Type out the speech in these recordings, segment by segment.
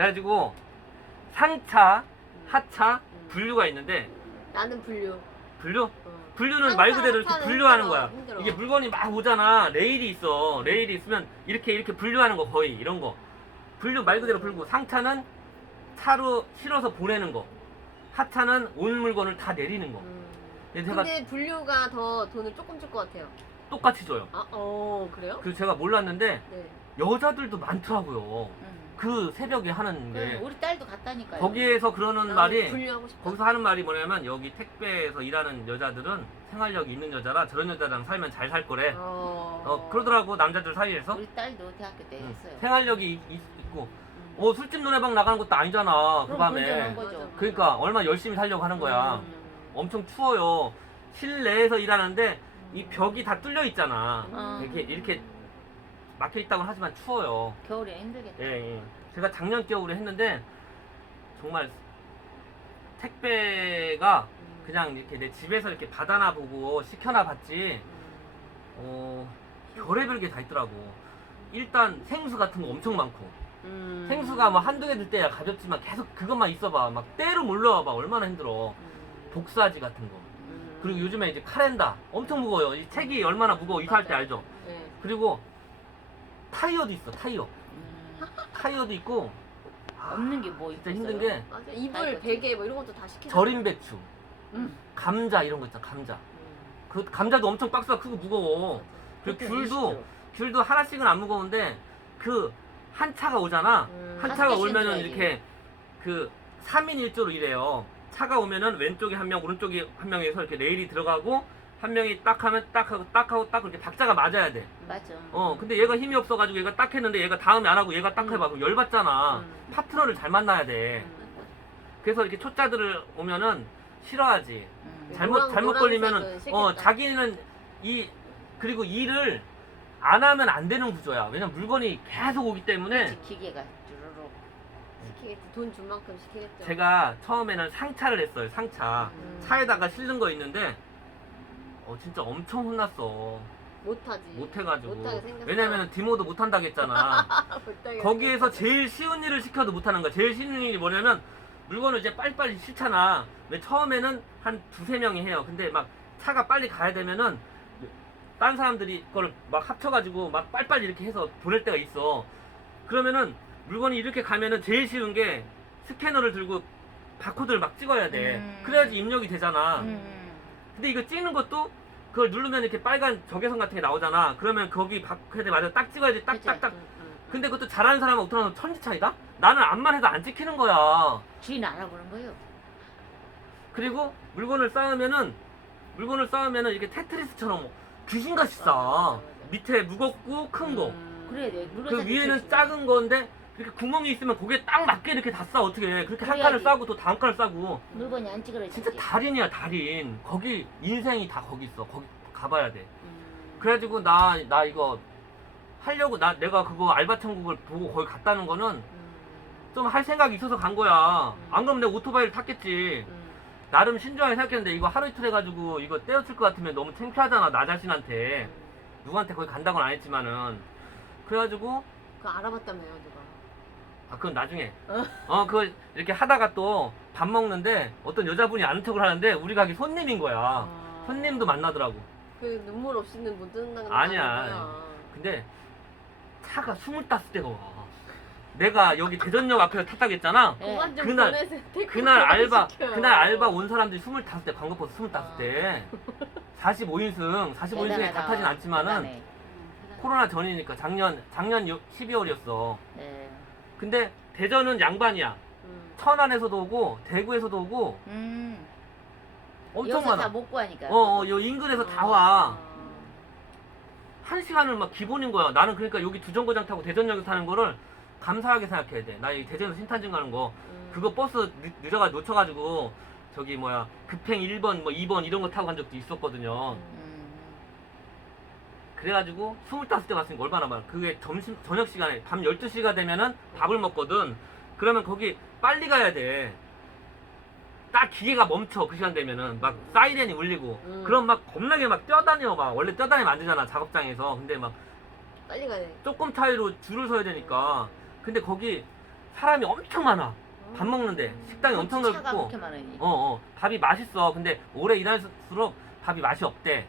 그래가지고 상차, 음. 하차, 음. 분류가 있는데 나는 분류. 분류? 어. 분류는 말 그대로 이렇게 분류하는 힘들어, 거야. 힘들어. 이게 물건이 막 오잖아. 레일이 있어. 레일이 있으면 이렇게 이렇게 분류하는 거 거의 이런 거. 분류 말 그대로 불고 상차는 차로 실어서 보내는 거. 하차는 온 물건을 다 내리는 거. 음. 근데 제가 근데 분류가 더 돈을 조금 줄 것 같아요. 똑같이 줘요. 아, 어, 그래요? 그래서 제가 몰랐는데 네. 여자들도 많더라고요. 응. 그 새벽에 하는 그래, 게 우리 딸도 갔다니까요. 거기에서 그러는 나는 말이 분류하고 싶다. 거기서 하는 말이 뭐냐면 여기 택배에서 일하는 여자들은 생활력이 있는 여자라 저런 여자랑 살면 잘 살 거래. 어. 어 그러더라고 남자들 사이에서 우리 딸도 대학교 때 응. 했어요. 생활력이 있, 있고 음. 어 술집 노래방 나가는 것도 아니잖아 그 그럼 밤에 운전한 거죠. 맞아. 그러니까 얼마 나 열심히 살려고 하는 거야 음. 엄청 추워요 실내에서 일하는데 이 벽이 다 뚫려 있잖아 어. 이렇게 이렇게 막혀 있다고 하지만 추워요 겨울에 힘들겠다. 예, 예. 제가 작년 겨울에 했는데 정말 택배가 음. 그냥 이렇게 내 집에서 이렇게 받아나 보고 시켜나 봤지 어 별의별 게 다 있더라고 일단 생수 같은 거 엄청 많고 음. 생수가 뭐 한두 개 들 때야 가볍지만 계속 그것만 있어봐 막 때로 몰려와봐 얼마나 힘들어 음. 복사지 같은 거 음. 그리고 요즘에 이제 카렌다 엄청 무거워요 이 책이 얼마나 무거워 이사할 때 맞아요. 알죠 네. 그리고 타이어도 있어 타이어 음. 타이어도 있고 아, 없는 게 뭐 진짜 있겠어요? 힘든 게 맞아. 이불, 베개 뭐 이런 것도 다 시키잖아. 절임 배추 응. 감자 이런 거 있잖아 감자 음. 그 감자도 엄청 박스가 크고 무거워 그리고 귤도 귤도 하나씩은 안 무거운데 그 한 차가 오잖아 음. 한한 차가 개씩 오면은 줘야지. 이렇게 그 3인 1조로 일해요. 차가 오면은 왼쪽에 한 명, 오른쪽에 한 명에서 이렇게 레일이 들어가고 한 명이 딱 하면 딱 하고 딱 하고 딱 이렇게 박자가 맞아야 돼. 맞아. 어, 근데 얘가 힘이 없어가지고 얘가 딱 했는데 얘가 다음에 안 하고 얘가 딱 음. 해봐. 그럼 열받잖아. 음. 파트너를 잘 만나야 돼. 음. 그래서 이렇게 초짜들을 오면은 싫어하지. 음. 잘못 노란- 잘못 걸리면은 어 싫겠다. 자기는 이 그리고 일을 안 하면 안 되는 구조야. 왜냐면 물건이 계속 오기 때문에 기계가 주르륵. 시키겠지. 돈 준 만큼 시키겠죠. 제가 처음에는 상차를 했어요. 상차. 음. 차에다가 실는 거 있는데 어 진짜 엄청 혼났어. 못하지. 못해가지고. 못하게 생겼어. 왜냐면 디모도 못한다고 했잖아. 못하게 거기에서 생겼어. 제일 쉬운 일을 시켜도 못하는 거야. 제일 쉬운 일이 뭐냐면 물건을 이제 빨리빨리 싣잖아. 왜 처음에는 한 두세 명이 해요. 근데 막 차가 빨리 가야 되면은 딴 사람들이 그걸 막 합쳐가지고 막 빨리빨리 이렇게 해서 보낼 때가 있어. 그러면은 물건이 이렇게 가면은 제일 쉬운 게 스캐너를 들고 바코드를 막 찍어야 돼. 음. 그래야지 입력이 되잖아. 음. 근데 이거 찍는 것도 그걸 누르면 이렇게 빨간 적외선 같은 게 나오잖아. 그러면 거기 바코드에 맞아 딱 찍어야지 딱딱딱. 근데 그것도 잘하는 사람은 어떻게 하면 천지 차이다? 나는 암만 해도 안 찍히는 거야. 주인 알아보는 거예요. 그리고 물건을 쌓으면은 물건을 쌓으면은 이렇게 테트리스처럼 귀신같이 쌓아. 맞아, 맞아. 밑에 무겁고 큰 거. 음. 그래야 돼. 물건 그 사기 위에는 좋지. 작은 건데 이렇게 구멍이 있으면 거기에 딱 맞게 이렇게 다 쌓아 어떻게 해. 그렇게 한 그래야지. 칸을 싸고 또 다음 칸을 싸고 물건이 안 찌그러지지. 진짜 달인이야 달인 거기 인생이 다 거기 있어 거기 가봐야 돼 음. 그래가지고 나 나 이거 하려고 나 내가 그거 알바 천국을 보고 거기 갔다는 거는 음. 좀 할 생각이 있어서 간 거야 음. 안 그러면 내가 오토바이를 탔겠지 음. 나름 신중하게 생각했는데 이거 하루 이틀 해가지고 이거 떼어칠 것 같으면 너무 창피하잖아 나 자신한테 음. 누구한테 거기 간다고는 안 했지만은 그래가지고 그거 알아봤다며요 누가. 아 그건 나중에 어. 어 그거 이렇게 하다가 또 밥 먹는데 어떤 여자분이 아는 척을 하는데 우리 가게 손님인 거야 아. 손님도 만나더라고 그 눈물 없이는 못 듣는다는 아니야. 근데 차가 25대가 와 내가 여기 대전역 앞에서 탔다고 했잖아 예. 그만 좀 그날- 보내세요. 태클 그날 알바 시켜요. 그날 알바 온 사람들이 25대 광고버스 25대 아. 45인승 45인승에 다 대단하다. 타진 않지만은 대단해. 코로나 전이니까 작년 작년 12월이었어 네. 근데 대전은 양반이야 음. 천안에서도 오고 대구에서도 오고 음. 엄청 여기서 많아 다못 구하니까. 어 어 요 인근에서 다 와 한 시간을 막 기본인 거야 나는 그러니까 여기 두 정거장 타고 대전역에서 타는 거를 감사하게 생각해야 돼 나 이 대전에서 신탄진 가는 거 음. 그거 버스 늦, 늦어가 놓쳐가지고 저기 뭐야 급행 1번 뭐 2번 이런 거 타고 간 적도 있었거든요 음. 그래가지고 25대 갔으니까 얼마나 많아. 그게 점심 저녁 시간에 밤 12시가 되면은 밥을 먹거든. 그러면 거기 빨리 가야 돼 딱 기계가 멈춰 그 시간 되면은. 막 사이렌이 울리고. 음. 그럼 막 겁나게 막 뛰어다녀 막. 원래 뛰어다니면 안 되잖아 작업장에서. 근데 막 빨리 가야 돼. 조금 차이로 줄을 서야 되니까. 근데 거기 사람이 엄청 많아. 밥 먹는데. 식당이 엄청 차가 넓고. 그렇게 많으니. 어, 어, 밥이 맛있어. 근데 오래 일할수록 밥이 맛이 없대.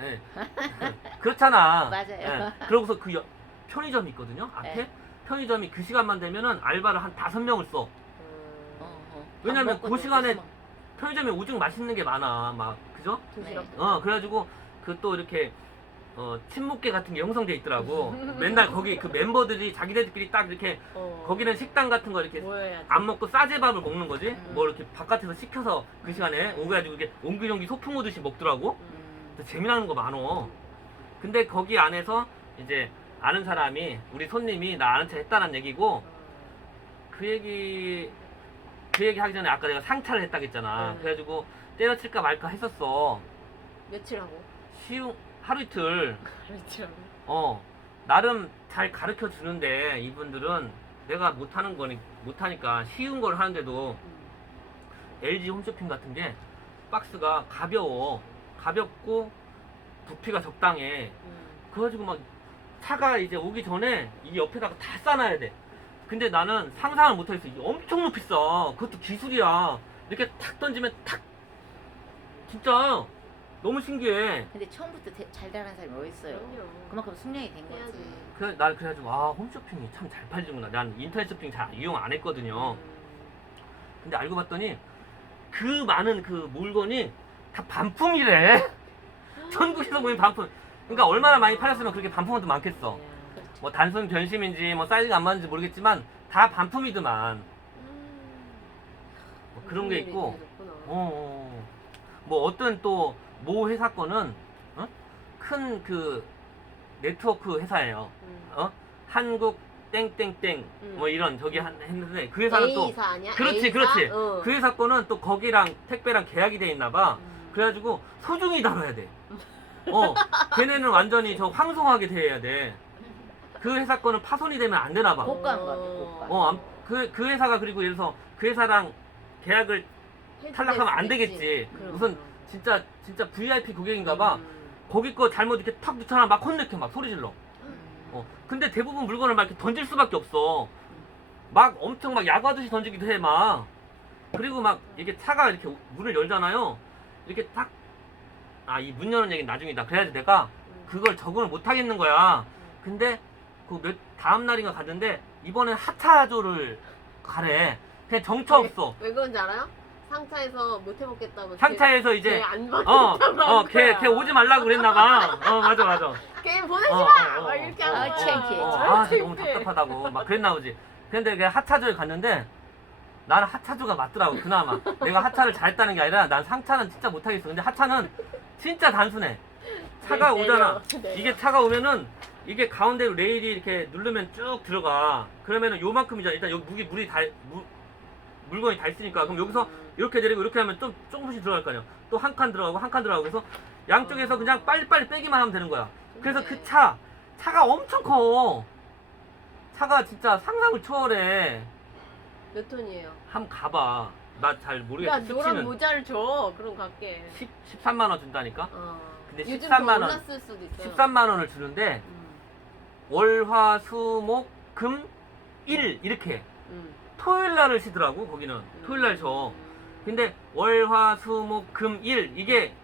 예. 그렇잖아. 맞아요. 예. 그러고서 그 여- 편의점이 있거든요. 앞에 네. 편의점이 그 시간만 되면은 알바를 한 다섯 명을 써. 어, 어. 왜냐면 먹고 그 시간에 또 편의점에 오죽 맛있는 게 많아. 막 그죠? 도시락. 네. 어, 그래가지고 그 또 이렇게 어, 친목계 같은 게 형성돼 있더라고. 맨날 거기 그 멤버들이 자기네들끼리 딱 이렇게 어. 거기는 식당 같은 거 이렇게. 안 먹고 싸제밥을 먹는 거지. 음. 뭐 이렇게 바깥에서 시켜서 그 시간에 오가지고 이렇게 옹기종기 소풍 오듯이 먹더라고. 음. 또 재미나는 거 많어. 근데 거기 안에서 이제 아는 사람이 우리 손님이 나 아는 체 했다는 얘기고 어. 그 얘기 그 얘기 하기 전에 아까 내가 상차를 했다고 했잖아. 네. 그래가지고 때려칠까 말까 했었어. 며칠 하고? 쉬운 하루 이틀 며칠 하고? 어 나름 잘 가르쳐 주는데 이분들은 내가 못하는 거니 못하니까 쉬운 걸 하는데도 음. LG 홈쇼핑 같은 게 박스가 가벼워 가볍고 부피가 적당해 음. 그래가지고 막 차가 이제 오기 전에 이 옆에다가 다 싸놔야 돼. 근데 나는 상상을 못하겠어. 이게 엄청 높이 싸. 그것도 기술이야. 이렇게 탁 던지면 탁. 진짜 너무 신기해. 근데 처음부터 대- 잘 되는 사람이? 그럼요. 그만큼 숙련이 된 거지. 해야지. 그래, 난 그래가지고 아 홈쇼핑이 참 잘 팔리는구나. 난 인터넷 쇼핑 잘 이용 안 했거든요. 음. 근데 알고 봤더니 그 많은 그 물건이 다 반품이래. 전국에서 모인 반품. 그러니까 얼마나 많이 팔렸으면 그렇게 반품은 더 많겠어. 뭐 단순 변심인지 뭐 사이즈가 안 맞는지 모르겠지만 다 반품이더만. 뭐 그런 게 있고 있었구나. 어, 어. 뭐 어떤 또 모 회사 거는 어? 큰그 네트워크 회사예요. 음. 어? 한국 땡땡땡 음. 뭐 이런 저기 한 했는데 그 회사는 또 A사 아니야? 그렇지, A사? 그렇지. 어. 그 회사 거는 또 거기랑 택배랑 계약이 돼 있나 봐. 음. 그래가지고 소중히 다뤄야 돼. 어, 걔네는 완전히 저 황송하게 대해야 돼. 그 회사 거는 파손이 되면 안 되나 봐. 거 같아. 어, 암- 그, 그 회사가 그리고 예를 들어서 그 회사랑 계약을 해줄 탈락하면 안 수도. 되겠지. 그럼. 무슨 진짜, 진짜 VIP 고객인가 봐. 음. 거기 거 잘못 이렇게 탁 붙여놔 막 혼내켜 막 소리 질러. 음. 어. 근데 대부분 물건을 막 이렇게 던질 수밖에 없어. 막 엄청 막 야구하듯이 던지기도 해, 막. 그리고 막 이게 차가 이렇게 문을 열잖아요. 이렇게 딱, 아, 이 문 여는 얘기는 나중이다. 그래야지 내가 음. 그걸 적응을 못 하겠는 거야. 근데 그 몇, 다음 날인가 갔는데 이번엔 하차조를 가래. 그냥 정처 왜? 없어. 왜 그런지 알아요? 상차에서 못 해먹겠다고. 상차에서 이제, 걔안 어, 받겠다고. 어, 걔, 걔 오지 말라고 그랬나 봐. 어, 맞아, 맞아. 걔 보내지 어, 마! 어, 어, 막 이렇게 어, 하는 아, 거야. 창피해. 어, 아, 아, 너무. 답답하다고 막 그랬나 보지. 근데 그 하차조에 갔는데 나는 하차조가 맞더라고 그나마. 내가 하차를 잘했다는 게 아니라 난 상차는 진짜 못하겠어. 근데 하차는 진짜 단순해. 차가 네, 오잖아. 내려, 내려. 이게 차가 오면은 이게 가운데로 레일이 이렇게 누르면 쭉 들어가. 그러면은 요만큼이잖아. 일단 여기 무기 물이 다 무- 물건이 다 있으니까 그럼 여기서 음. 이렇게 내리고 이렇게 하면 좀 조금씩 들어갈 거 아니야. 또 한 칸 들어가고 한 칸 들어가고 그래서 양쪽에서 그냥 빨리빨리 빼기만 하면 되는 거야. 그래서 그 차 차가 엄청 커. 차가 진짜 상상을 초월해. 몇 톤이에요? 한번 가봐. 나잘야 모르겠어. 노란 수치는 모자를 줘. 그럼 갈게. 10, 13만 원 준다니까. 어. 근데 요즘 13만 원. 더 올랐을 수도 있어요. 13만 원을 주는데 음. 월화수목금 일 이렇게 음. 토요일 날을 쉬더라고 거기는 토요일 날 줘. 근데 월화수목금 일 이게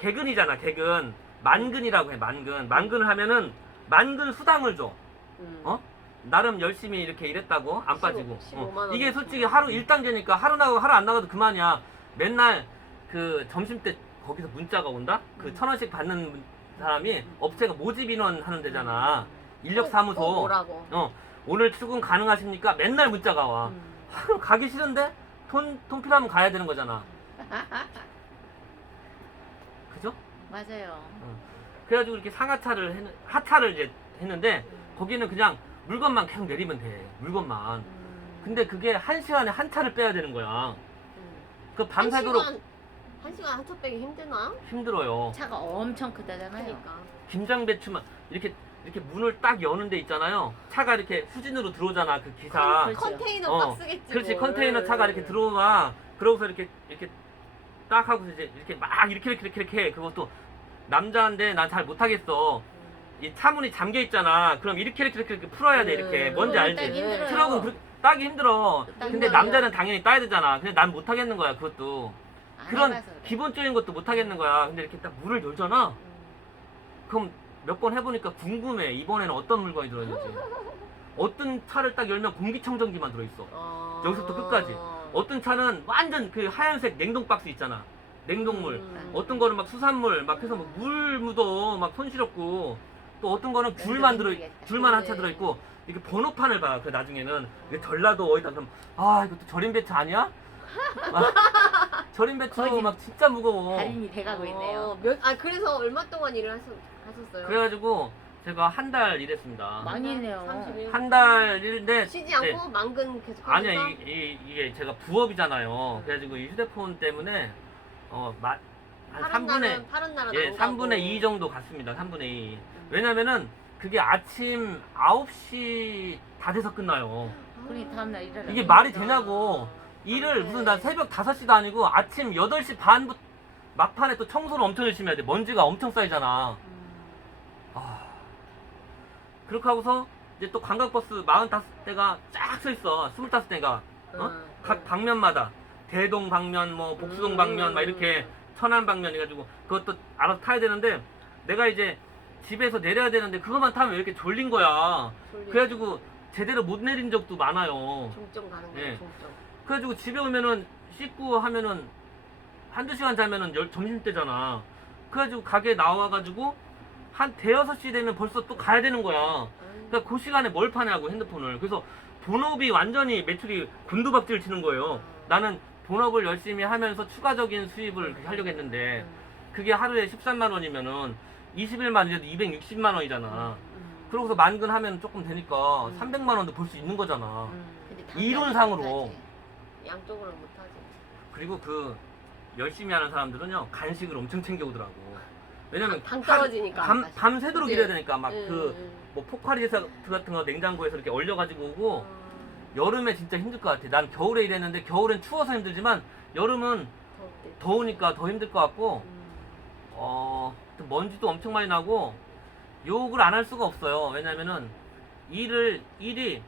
개근이잖아 개근 만근이라고 해 만근 만근을 하면은 만근 수당을 줘. 음. 어? 나름 열심히 이렇게 일했다고 안 15, 빠지고 15만 어. 원 이게. 솔직히 하루 일당제니까 하루 나가고 하루 안 나가도 그만이야 맨날 그 점심 때 거기서 문자가 온다 그 음. 천 원씩 받는 문- 사람이 음. 업체가 모집 인원 하는 데잖아 꼭- 인력사무소 꼭 오라고. 어 오늘 출근 가능하십니까 맨날 문자가 와 음. 하루 가기 싫은데 돈, 돈 필요하면 가야 되는 거잖아 그죠? 맞아요. 그래가지고 이렇게 상하차를 했, 하차를 이제 했는데 음. 거기는 그냥 물건만 계속 내리면 돼 물건만 음. 근데 그게 한 시간에 한 차를 빼야 되는 거야. 음. 그 밤새도록 한 시간, 한 시간 한차 빼기 힘드나? 힘들어요. 차가 엄청 크다잖아요. 그러니까. 김장 배추만 이렇게 이렇게 문을 딱 여는 데 있잖아요. 차가 이렇게 수진으로 들어오잖아. 그 기사. 그렇죠. 컨테이너 어, 박스겠지. 그렇지 뭘. 컨테이너 차가 이렇게 들어와. 그러고서 이렇게 이렇게 딱 하고서 이제 이렇게 막 이렇게 이렇게 이렇게 이렇게 해. 그것도 남자인데 난 잘 못하겠어. 이 차문이 잠겨 있잖아. 그럼 이렇게 이렇게 이렇게, 풀어야 돼 이렇게. 음. 뭔지 그거 알지? 딱 힘들어요. 트럭은 그, 따기 힘들어. 따기 근데. 남자는 당연히 따야 되잖아. 근데 난 못 하겠는 거야, 그것도. 안 그런 해봐서 그래. 기본적인 것도 못 하겠는 거야. 근데 이렇게 딱 물을 열잖아. 그럼 몇 번 해보니까 궁금해. 이번에는 어떤 물건이 들어있는지. 어떤 차를 딱 열면 공기청정기만 들어있어. 어... 여기서부터 끝까지. 어떤 차는 완전 그 하얀색 냉동 박스 있잖아. 냉동물. 음. 어떤 거는 막 수산물 막 해서 막 물 묻어 막 손 시렵고 또 어떤 거는 귤만 들어. 귤만 한차 네. 들어 있고 이렇게 번호판을 봐. 그 나중에는 이게 전라도 어디다 그럼 아 이것도 절임 배추 아니야? 아, 절임 배추 거짓. 막 진짜 무거워. 달인이 돼가고 있네요. 어, 몇, 아 그래서 얼마 동안 일을 하셨, 하셨어요? 그래가지고 제가 한 달 일했습니다. 많이 했네요. 30일. 한달 일인데 쉬지 않고 네. 만근 계속 아니야? 이, 이, 이게 제가 부업이잖아요. 음. 그래가지고 이 휴대폰 때문에 어한 파란 3분의 날은 파란 날은 예, 안 가고. 3분의 2 정도 갔습니다. 3분의 2. 음. 왜냐면은 그게 아침 9시 다 돼서 끝나요. 그러니 다음날 일하라. 이게 말이 되냐고. 일을 네. 무슨 난 새벽 5시도 아니고 아침 8시 반부터 막판에 또 청소를 엄청 열심히 해야 돼. 먼지가 엄청 쌓이잖아. 음. 아. 그렇게 하고서 이제 또 관광버스 45대가 쫙 서 있어. 25대가. 어? 음. 각 방면마다 대동 방면, 뭐 복수동 음. 방면 막 이렇게 천안 방면 해가지고 그것도 알아서 타야 되는데 내가 이제 집에서 내려야 되는데 그것만 타면 왜 이렇게 졸린 거야. 졸리고 그래가지고 제대로 못 내린 적도 많아요. 종점 가는 거예요 예. 종점 그래가지고 집에 오면은 씻고 하면은 한두 시간 자면은 열, 점심때잖아. 그래가지고 가게 나와가지고 한 대여섯 시 되면 벌써 또 가야 되는 거야. 그러니까 그 시간에 뭘 파냐고 핸드폰을. 그래서 본업이 완전히 매출이 곤두박질 치는 거예요. 나는 본업을 열심히 하면서 추가적인 수입을 이렇게 하려고 했는데 음. 그게 하루에 13만 원이면은 21만 원이어도 260만 원이잖아. 음. 그러고서 만근 하면 조금 되니까 음. 300만 원도 벌 수 있는 거잖아. 음. 근데 이론상으로. 못하지. 양쪽으로 못하지 그리고 그 열심히 하는 사람들은요 간식을 엄청 챙겨오더라고. 왜냐면 당 한- 떨어지니까 밤, 밤새도록 그치? 일해야 되니까 막 음, 그 음. 뭐 포카리 같은 거 냉장고에서 이렇게 얼려가지고 오고 음. 여름에 진짜 힘들 것 같아. 난 겨울에 일했는데 겨울엔 추워서 힘들지만 여름은. 더우니까 더 힘들 것 같고 음. 어, 또 먼지도 엄청 많이 나고 욕을 안 할 수가 없어요. 왜냐면은 일을 일이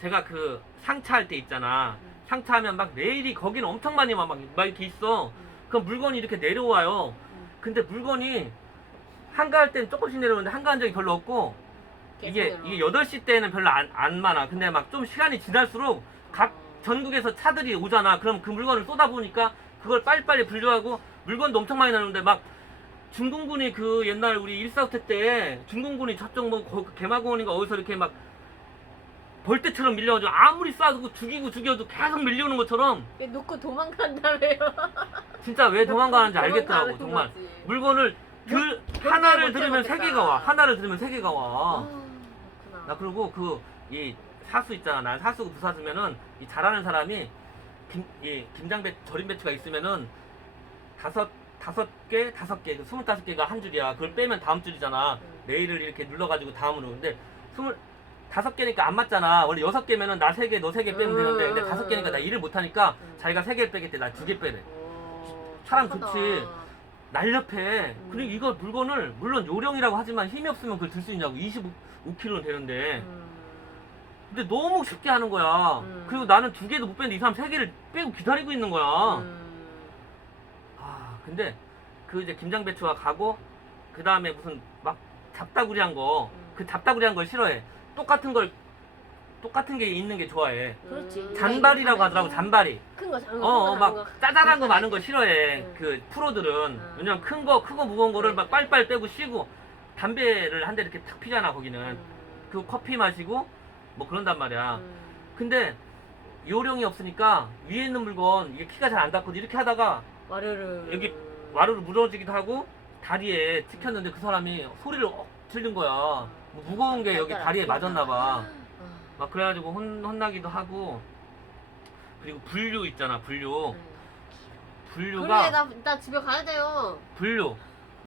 제가 그 상차할 때 있잖아. 음. 상차하면 막 내일이 거기는 엄청 많이 막, 막 이렇게 있어. 음. 그럼 물건이 이렇게 내려와요. 음. 근데 물건이 한가할 때는 조금씩 내려오는데 한가한 적이 별로 없고 이게 이게 내려와. 8시 때는 별로 안, 안 많아. 근데 막 좀 시간이 지날수록 각 어. 전국에서 차들이 오잖아. 그럼 그 물건을 쏟아부으니까 그걸 빨리빨리 분류하고 물건도 엄청 많이 나오는데 막 중공군이 그 옛날 우리 일사후퇴 때 중공군이 저쪽 뭐 거- 개마공원인가 어디서 이렇게 막 벌떼처럼 밀려가지고 아무리 쏴도 죽이고 죽여도 계속 밀려오는 것처럼 왜 놓고 도망간다며요 진짜 왜 도망가는지 알겠더라고 정말 거지. 물건을 들못 하나를 못 들으면 세. 개가 와 하나를 들으면 세 개가 와 아, 그리고 그 이 사수 있잖아. 난 사수고 부사수면은 이 잘하는 사람이 김, 이 김장배 절임 배추가 있으면은 다섯 다섯 개 다섯 개그 스물다섯 개가 한 줄이야. 그걸 빼면 다음 줄이잖아. 음. 내일을 이렇게 눌러가지고 다음으로. 근데 스물 다섯 개니까 안 맞잖아. 원래 여섯 개면은 나 세 개, 너 세 개 빼면 음, 되는데 근데 음, 다섯 개니까 음. 나 일을 못하니까 음. 자기가 세 개를 빼겠대. 나 두 개 빼래. 오, 사람. 좋지. 날렵해. 음. 그리고 이거 물건을 물론 요령이라고 하지만 힘이 없으면 그걸 들 수 있냐고. 25kg는 되는데. 음. 근데 너무 쉽게 하는 거야. 음. 그리고 나는 두 개도 못 뺐는데 이 사람 세 개를 빼고 기다리고 있는 거야. 음. 아, 근데 그 이제 김장배추가 가고 그 다음에 무슨 막 잡다구리 한 거, 음. 그 잡다구리 한 걸 싫어해. 똑같은 걸 똑같은 게 있는 게 좋아해. 그렇지. 음. 잔발이라고 하더라고, 잔발이. 큰 거 작은 어, 거, 어, 작은 막 거. 짜잘한 거 많은 거 싫어해. 음. 그 프로들은. 음. 왜냐면 큰 거, 크고 무거운 거를 네. 막 빨빨 빼고 쉬고 담배를 한 대 이렇게 탁 피잖아, 거기는. 음. 그 커피 마시고 뭐 그런단 말이야. 음. 근데 요령이 없으니까 위에 있는 물건 이게 키가 잘 안 닿거든 이렇게 하다가 와르르. 여기 와르르 무너지기도 하고 다리에 찍혔는데 그 사람이 소리를 억 질른 거야. 뭐 무거운 게 여기 다리에 맞았나 봐막 아. 그래가지고 혼, 혼나기도 하고. 그리고 분류 있잖아 분류. 음. 분류가 그래 나, 나 집에 가야 돼요. 분류